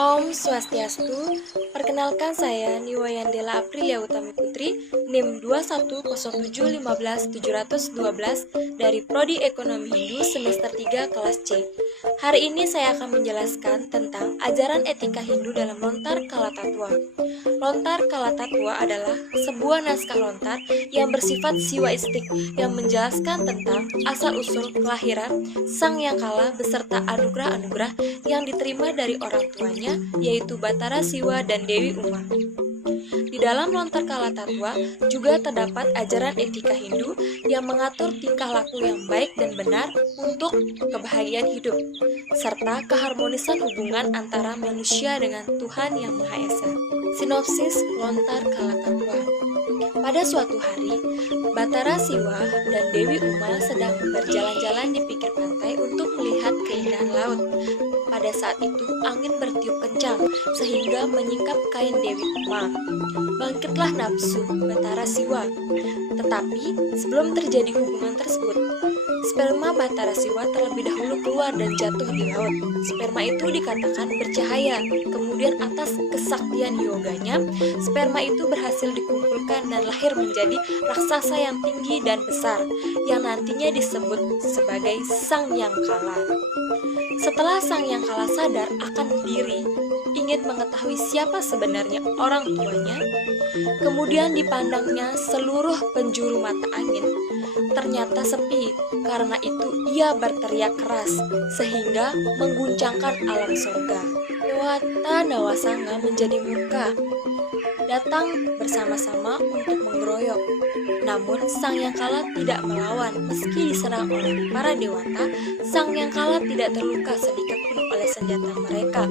Om Swastiastu, perkenalkan saya Niwayandela Aprilia Utami Putri, NIM 21071515712 dari Prodi Ekonomi Hindu semester 3 kelas C. Hari ini saya akan menjelaskan tentang ajaran etika Hindu dalam Lontar Kalatatwa. Lontar Kalatatwa adalah sebuah naskah lontar yang bersifat siwaistik yang menjelaskan tentang asal-usul kelahiran Sang Yang Kala beserta anugerah-anugerah yang diterima dari orang tuanya, yaitu Batara Siwa dan Dewi Uma. Di dalam Lontar Kalatatwa juga terdapat ajaran etika Hindu yang mengatur tingkah laku yang baik dan benar untuk kebahagiaan hidup, serta keharmonisan hubungan antara manusia dengan Tuhan Yang Maha Esa. Sinopsis Lontar Kalatatwa. Pada suatu hari, Batara Siwa dan Dewi Uma sedang berjalan-jalan di pinggir pantai untuk melihat keindahan laut. Pada saat itu, angin bertiup kencang sehingga menyingkap kain Dewi Uma. Bangkitlah nafsu Batara Siwa. Tetapi sebelum terjadi hubungan tersebut, sperma Batara Siwa terlebih dahulu keluar dan jatuh di laut. Sperma itu dikatakan bercahaya. Kemudian atas kesaktian yoganya, sperma itu berhasil dikumpulkan dan lahir menjadi raksasa yang tinggi dan besar, yang nantinya disebut sebagai Sang Yang Kala. Setelah Sang Yang Kala sadar akan diri, ingin mengetahui siapa sebenarnya orang tuanya, kemudian dipandangnya seluruh penjuru mata angin. Ternyata sepi, karena itu ia berteriak keras, sehingga mengguncangkan alam surga. Dewata Nawasanga menjadi murka, datang bersama-sama untuk mengeroyok. Namun Sang Yang Kala tidak melawan. Meski diserang oleh para dewata, Sang Yang Kala tidak terluka sedikit pun oleh senjata mereka.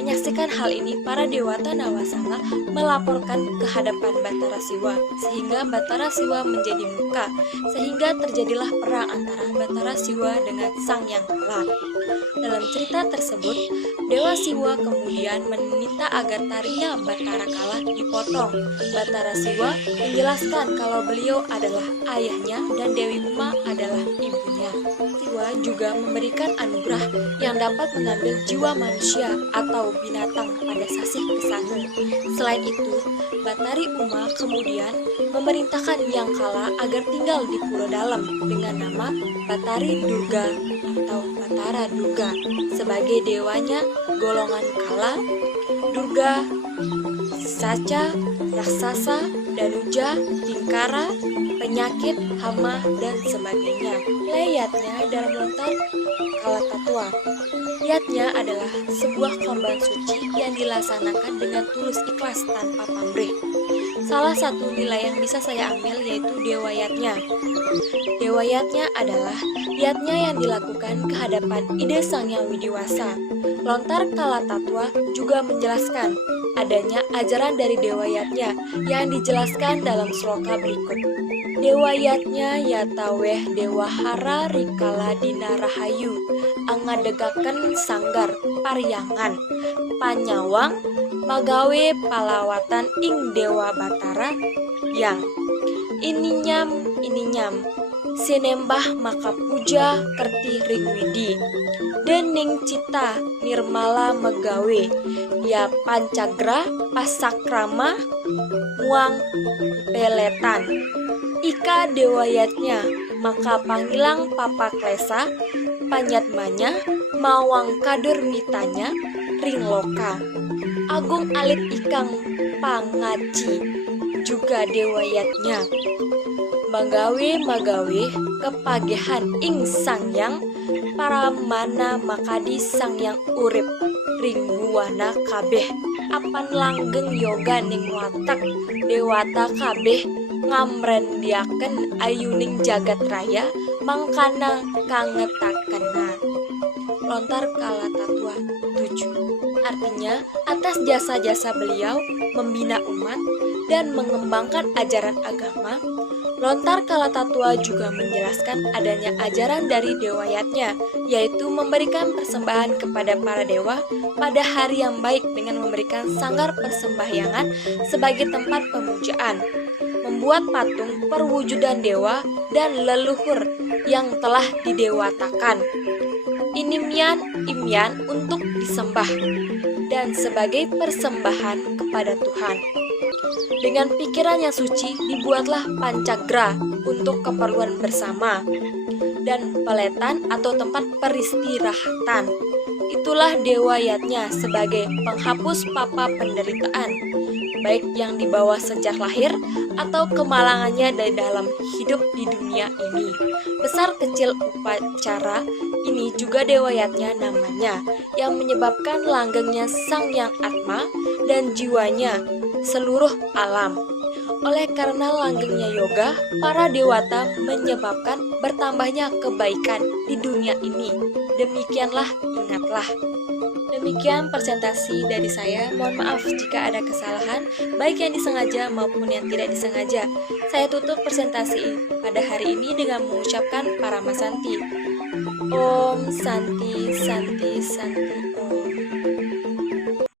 Menyaksikan hal ini, para dewata Nawasanga melaporkan ke hadapan Batara Siwa, sehingga Batara Siwa menjadi murka, sehingga terjadilah perang antara Batara Siwa dengan Sang Yang Kala. Dalam cerita tersebut, Dewa Siwa kemudian meminta agar tarinya Batara Kala dipotong. Batara Siwa menjelaskan kalau beliau adalah ayahnya dan Dewi Uma adalah ibunya. Siwa juga memberikan anugerah yang dapat mengambil jiwa manusia atau binatang pada sasih kesana. Selain itu, Batari Uma kemudian memerintahkan Yang Kala agar tinggal di Pulau Dalam dengan nama Batari Durga atau Batara Durga sebagai dewanya golongan Kala, Durga, Saca, Raksasa, Danuja, Tingkara, penyakit, hama, dan sebagainya. Layatnya dalam Lontar Kalatatwa. Yatnya adalah sebuah korban suci yang dilaksanakan dengan tulus ikhlas tanpa pamrih. Salah satu nilai yang bisa saya ambil yaitu Dewa Yatnya. Dewa Yatnya adalah yatnya yang dilakukan ke hadapan ide Sang Yang Widiwasa. Lontar Kalatatwa juga menjelaskan adanya ajaran dari Dewa Yatnya yang dijelaskan dalam sloka berikut. Dewa Yatnya yataweh Dewa Hara Rikala Dina Rahayu angadegaken sanggar paryangan panyawang magawe palawatan ing Dewa Batara yang ininyam sinembah maka puja kerti ringwidi dening cita nirmala megawe ya pancagra pasakrama muang peletan ika dewayatnya maka panggilang papa klesa panyatmanya mawang kadur mitanya ring loka agung alit ikang pangaci juga dewayatnya magawe kepagehan ing Sang Yang para mana makadi Sang Yang urip ring buwana kabeh apan langgeng yoga ning watak dewata kabeh ngamrendiaken ayuning jagat raya mangkana kangetakena. Lontar Kalatatwa 7. Artinya, atas jasa-jasa beliau membina umat dan mengembangkan ajaran agama, Lontar Kalatatwa juga menjelaskan adanya ajaran dari Dewa Yatnya, yaitu memberikan persembahan kepada para dewa pada hari yang baik dengan memberikan sanggar persembahyangan sebagai tempat pemujaan, membuat patung perwujudan dewa dan leluhur yang telah didewatakan. Imyan untuk disembah. dan sebagai persembahan kepada Tuhan. Dengan pikiran yang suci dibuatlah pancagra untuk keperluan bersama dan peletan atau tempat peristirahatan. Itulah dewayatnya sebagai penghapus papa penderitaan, baik yang dibawa sejak lahir atau kemalangannya dari dalam hidup di dunia ini. Besar kecil upacara ini juga dewayatnya namanya, yang menyebabkan langgengnya Sang Yang Atma dan jiwanya seluruh alam. Oleh karena langgengnya yoga, para dewata menyebabkan bertambahnya kebaikan di dunia ini. Demikianlah, ingatlah. Demikian presentasi dari saya. Mohon maaf jika ada kesalahan, baik yang disengaja maupun yang tidak disengaja. Saya tutup presentasi pada hari ini dengan mengucapkan Paramasanti. Om Santi Santi Santi.